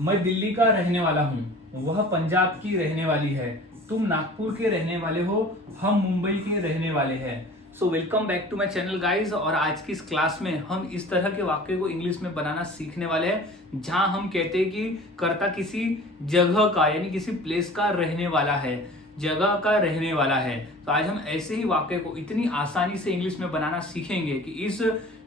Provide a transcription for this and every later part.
मैं दिल्ली का रहने वाला हूँ, वह पंजाब की रहने वाली है, तुम नागपुर के रहने वाले हो, हम मुंबई के रहने वाले हैं। So welcome back to my channel guys. और आज की इस क्लास में हम इस तरह के वाक्य को इंग्लिश में बनाना सीखने वाले हैं जहां हम कहते हैं कि कर्ता किसी जगह का यानी किसी प्लेस का रहने वाला है, जगह का रहने वाला है। तो आज हम ऐसे ही वाक्य को इतनी आसानी से इंग्लिश में बनाना सीखेंगे कि इस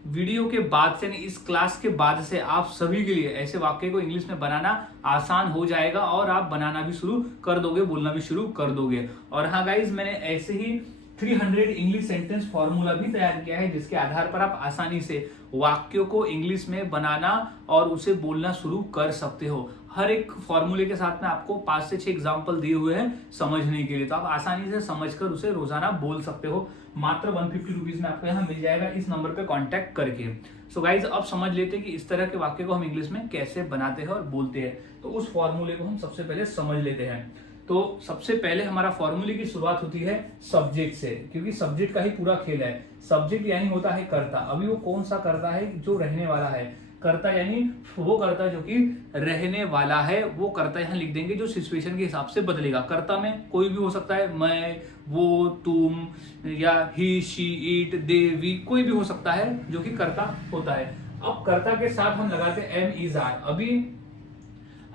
वीडियो के बाद से इस क्लास के बाद से आप सभी के लिए ऐसे वाक्य को इंग्लिश में बनाना आसान हो जाएगा और आप बनाना भी शुरू कर दोगे, बोलना भी शुरू कर दोगे। और हाँ गाइज, मैंने ऐसे ही 300 इंग्लिश सेंटेंस फॉर्मूला भी तैयार किया है जिसके आधार पर आप आसानी से वाक्यों को इंग्लिश में बनाना और उसे बोलना शुरू कर सकते हो। हर एक फॉर्मूले के साथ में आपको 5 से 6 एग्जाम्पल दिए हुए हैं समझने के लिए, तो आप आसानी से समझकर उसे रोजाना बोल सकते हो। मात्र 150 रुपीज में आपको यहाँ मिल जाएगा इस नंबर पे कांटेक्ट करके। सो गाइज, अब समझ लेते हैं कि इस तरह के वाक्य को हम इंग्लिश में कैसे बनाते हैं और बोलते हैं। तो उस फॉर्मूले को हम सबसे पहले समझ लेते हैं। तो सबसे पहले हमारा फॉर्मूले की शुरुआत होती है सब्जेक्ट से, क्योंकि सब्जेक्ट का ही पूरा खेल है। सब्जेक्ट यानी होता है कर्ता। अभी वो कौन सा कर्ता है? जो रहने वाला है। कर्ता यानी वो कर्ता जो कि रहने वाला है, वो कर्ता यहाँ लिख देंगे जो सिचुएशन के हिसाब से बदलेगा। कर्ता में कोई भी हो सकता है, मैं, वो, तुम, या ही, शी, इट, दे, वी, कोई भी हो सकता है जो कि कर्ता होता है। अब कर्ता के साथ हम लगाते हैं एम, इज, आर। अभी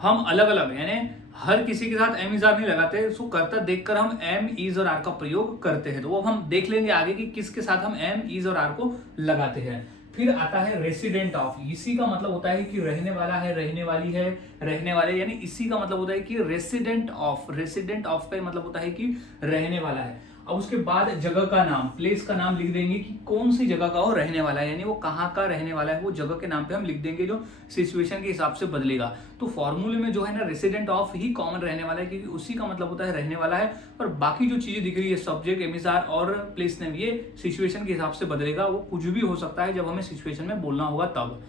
हम अलग अलग यानी हर किसी के साथ एम, इज, आर नहीं लगाते। सो कर्ता देखकर हम एम, इज और आर का प्रयोग करते हैं। तो वो हम देख लेंगे आगे कि किसके साथ हम एम, इज और आर को लगाते हैं। फिर आता है रेसिडेंट ऑफ। इसी का मतलब होता है कि रहने वाला है, रहने वाली है, रहने वाले, यानी इसी का मतलब होता है कि रेसिडेंट ऑफ। रेसिडेंट ऑफ का मतलब होता है कि रहने वाला है। अब उसके बाद जगह का नाम, प्लेस का नाम लिख देंगे कि कौन सी जगह का वो रहने वाला है, यानी वो कहाँ का रहने वाला है, वो जगह के नाम पे हम लिख देंगे जो सिचुएशन के हिसाब से बदलेगा। तो फॉर्मूले में जो है ना, रेसिडेंट ऑफ ही कॉमन रहने वाला है, क्योंकि उसी का मतलब होता है रहने वाला है। और बाकी जो चीजें दिख रही है, सब्जेक्ट, एमिसार और प्लेस नेम, ये सिचुएशन के हिसाब से बदलेगा। वो कुछ भी हो सकता है जब हमें सिचुएशन में बोलना होगा तब।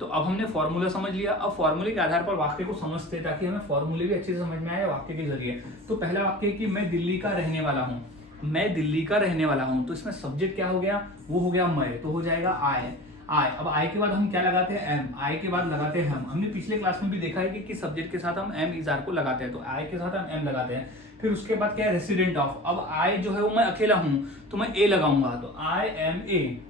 तो अब हमने फॉर्मूला समझ लिया। अब फॉर्मूले के आधार पर वाक्य को समझते हैं ताकि हमें फॉर्मूले भी अच्छे से समझ में आए वाक्य के जरिए। तो पहला वाक्य है कि मैं दिल्ली का रहने वाला हूँ। मैं दिल्ली का रहने वाला हूं, तो इसमें सब्जेक्ट क्या हो गया? वो हो गया मैं, तो हो जाएगा आई। आई। अब आई के बाद हम क्या लगाते हैं? एम। आई के बाद लगाते हैं हम। हमने पिछले क्लास में भी देखा है कि सब्जेक्ट के साथ हम एम, इज, आर को लगाते हैं, तो आई के साथ हम एम लगाते हैं। फिर उसके बाद क्या है? Resident of. अब आई जो है वो मैं अकेला हूं, तो मैं ए लगाऊंगा, तो I am A.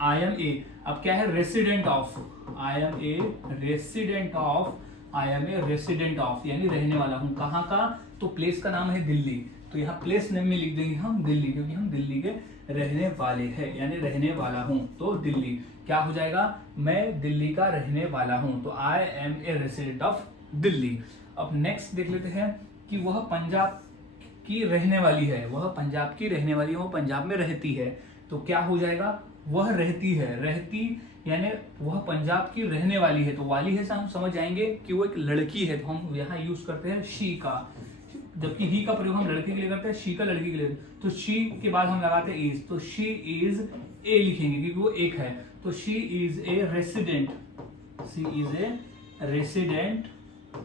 I am ए। अब क्या है? Resident of. I am a resident of. I am a resident of यानी रहने वाला हूं। कहाँ का? तो प्लेस का नाम है दिल्ली, तो यहाँ प्लेस नेम में लिख देंगे हम दिल्ली, क्योंकि हम दिल्ली के रहने वाले हैं, यानी रहने वाला हूं। तो दिल्ली क्या हो जाएगा? मैं दिल्ली का रहने वाला हूं, तो I am a resident of Delhi. अब नेक्स्ट देख लेते हैं कि वह पंजाब की रहने वाली है। वह पंजाब की रहने वाली है, वो पंजाब में रहती है, तो क्या हो जाएगा? वह रहती है। रहती यानी वह पंजाब की रहने वाली है, तो वाली है से हम समझ जाएंगे कि वो एक लड़की है, तो हम यहाँ यूज करते हैं शी का। जबकि ही का प्रयोग हम लड़के के लिए करते हैं, शी का लड़की के लिए। तो शी के बाद हम लगाते हैं इज, तो शी इज ए लिखेंगे क्योंकि वो एक है। तो she is a resident. She is a resident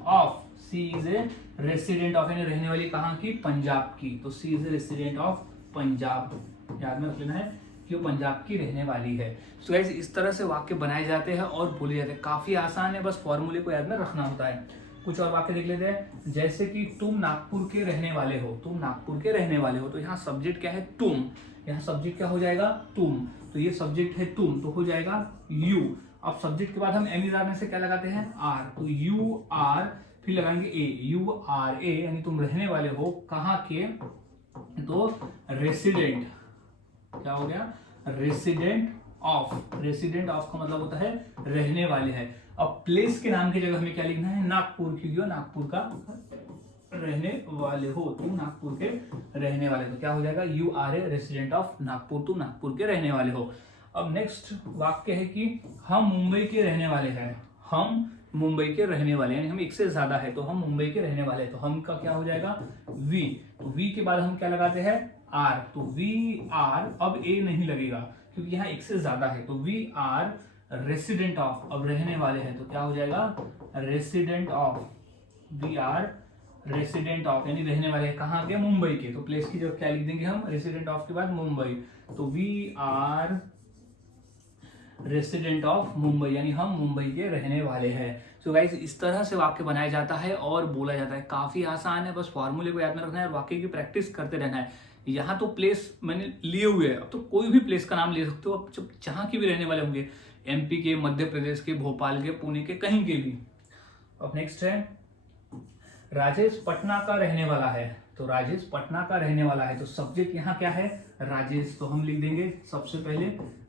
of. She is a resident of यानी रहने वाली कहाँ की? पंजाब की। तो she is a resident of Punjab. याद में रख लेना है कि वो पंजाब की रहने वाली है। तो गाइस, इस तरह से वाक्य बनाए जाते हैं और बोले जाते हैं। काफी आसान है, बस फॉर्मूले को याद में रखना होता है। कुछ और वाक्य देख लेते हैं, जैसे कि तुम नागपुर के रहने वाले हो। तुम नागपुर के रहने वाले हो, तो यहाँ सब्जेक्ट क्या है? तुम। यहाँ सब्जेक्ट क्या हो जाएगा? तुम। तो ये सब्जेक्ट है तुम, तो हो जाएगा यू। अब सब्जेक्ट के बाद हम एम, इज, आर में से क्या लगाते हैं? आर, तो यू आर, फिर लगाएंगे ए। यू आर ए यानी तुम रहने वाले हो कहाँ के? तो रेसिडेंट। क्या हो गया? Resident of. रेसिडेंट ऑफ का मतलब होता है रहने वाले हैं। अब प्लेस के नाम की जगह हमें क्या लिखना है? नागपुर, क्योंकि वो नागपुर का रहने वाले हो, तुम नागपुर के रहने वाले। तो क्या हो जाएगा? You are a resident of Nagpur, तुम नागपुर के रहने वाले हो। अब नेक्स्ट वाक्य है कि हम मुंबई के रहने वाले हैं। हम मुंबई के रहने वाले यानी हम एक से ज्यादा है, तो हम मुंबई के रहने वाले हैं, तो हम का क्या हो जाएगा? वी। तो वी के बाद हम क्या लगाते हैं? आर, तो वी आर। अब ए नहीं लगेगा क्योंकि यहाँ एक से ज्यादा है, तो वी आर रेसिडेंट ऑफ। अब रहने वाले हैं, तो क्या हो जाएगा? Resident of. We are resident of यानी रहने वाले हैं कहाँ के? मुंबई के। तो प्लेस की जगह क्या लिख देंगे हम? रेसिडेंट ऑफ के बाद मुंबई, तो we are resident of Mumbai यानी हम मुंबई के रहने वाले हैं। सो गाइस इस तरह से वाक्य बनाया जाता है और बोला जाता है। काफी आसान है, बस फॉर्मूले को याद में रखना है और वाक्य की प्रैक्टिस करते रहना है। यहाँ तो प्लेस मैंने लिए हुए है, अब तो कोई भी प्लेस का नाम ले सकते हो, अब जहाँ की भी रहने वाले होंगे, एमपी के, मध्य प्रदेश के, भोपाल के, पुणे के, कहीं के भी। अब नेक्स्ट है राजेश पटना का रहने वाला है। तो राजेश पटना का रहने वाला है, तो सब्जेक्ट यहाँ क्या है, राजेश, तो हम लिख देंगे सबसे पहले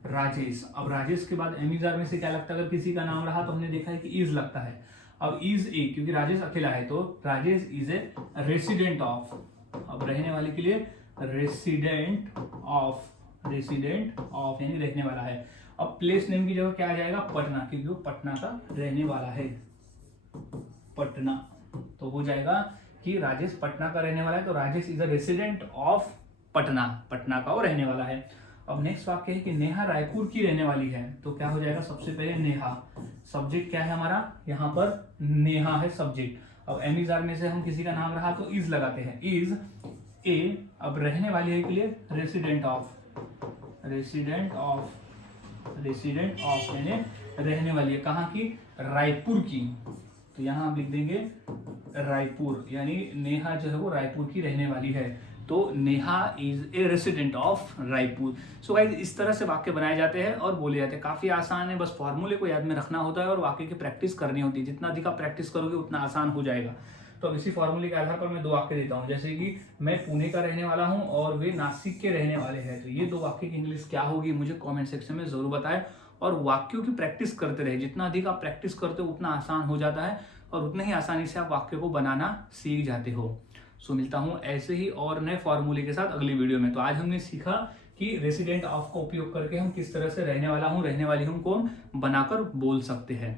राजेश। अब राजेश के बाद एमिजार में से क्या लगता है, अगर किसी का नाम रहा तो हमने देखा है कि इज लगता है। अब इज ए, क्योंकि राजेश अकेला है तो Rajesh is a resident of, अब रहने वाले के लिए रेसिडेंट ऑफ, रेसिडेंट ऑफ यानी रहने वाला है। अब प्लेस नेम की जगह क्या आ जाएगा, पटना, क्योंकि वो पटना का रहने वाला है, पटना। तो हो जाएगा कि राजेश पटना का रहने वाला है, तो Rajesh is a resident of Patna, Patna का वो रहने वाला है। अब नेक्स्ट वाक्य है कि नेहा रायपुर की रहने वाली है, तो क्या हो जाएगा, सबसे पहले नेहा, सब्जेक्ट क्या है हमारा, यहाँ पर नेहा है सब्जेक्ट। अब एमिजार में से हम किसी का नाम रहा तो इज लगाते हैं, इज ए, अब रहने वाली है के लिए resident of, resident of, resident of यानी रहने वाली है, कहाँ की, रायपुर की। तो यहाँ आप लिख देंगे रायपुर, यानी नेहा जो है वो रायपुर की रहने वाली है, तो Neha is a resident of Raipur. So guys इस तरह से वाक्य बनाए जाते हैं और बोले जाते हैं। काफी आसान है, बस फॉर्मूले को याद में रखना होता है और वाक्य की प्रैक्टिस करनी होती है। जितना अधिक आप प्रैक्टिस करोगे उतना आसान हो जाएगा। तो अब इसी फॉर्मूले के आधार पर मैं दो वाक्य देता हूँ, जैसे कि मैं पुणे का रहने वाला हूँ और वे नासिक के रहने वाले हैं। तो ये दो वाक्य की इंग्लिश क्या होगी मुझे कॉमेंट सेक्शन में जरूर बताएं और वाक्यों की प्रैक्टिस करते रहे। जितना अधिक आप प्रैक्टिस करते हो उतना आसान हो जाता है और उतने ही आसानी से आप वाक्य को बनाना सीख जाते हो। सो मिलता हूं ऐसे ही और नए फॉर्मूले के साथ अगली वीडियो में। तो आज हमने सीखा कि रेसिडेंट ऑफ का उपयोग करके हम किस तरह से रहने वाला हूं, रहने वाली हूं को बनाकर बोल सकते हैं।